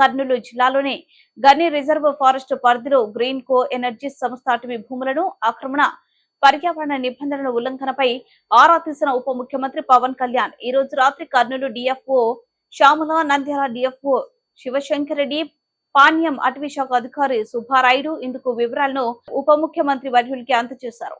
కర్నూలు జిల్లాలోని గని reserve forest పరిధిలో గ్రీన్ కో ఎనర్జీ సంస్థ అటవీ భూములను ఆక్రమణ, పర్యావరణ నిబంధనల ఉల్లంఘనపై ఆరా తీసిన ఉప ముఖ్యమంత్రి పవన్ కళ్యాణ్ ఈ రోజు రాత్రి కర్నూలు డిఎఫ్ఓ శ్యామల, నంద్యాల డిఎఫ్ఓ శివశంకర్ రెడ్డి, పాణ్యం అటవీ శాఖ అధికారి సుబ్బారాయుడు ఇందుకు వివరాలను ఉప ముఖ్యమంత్రి వర్యులకి అందజేశారు.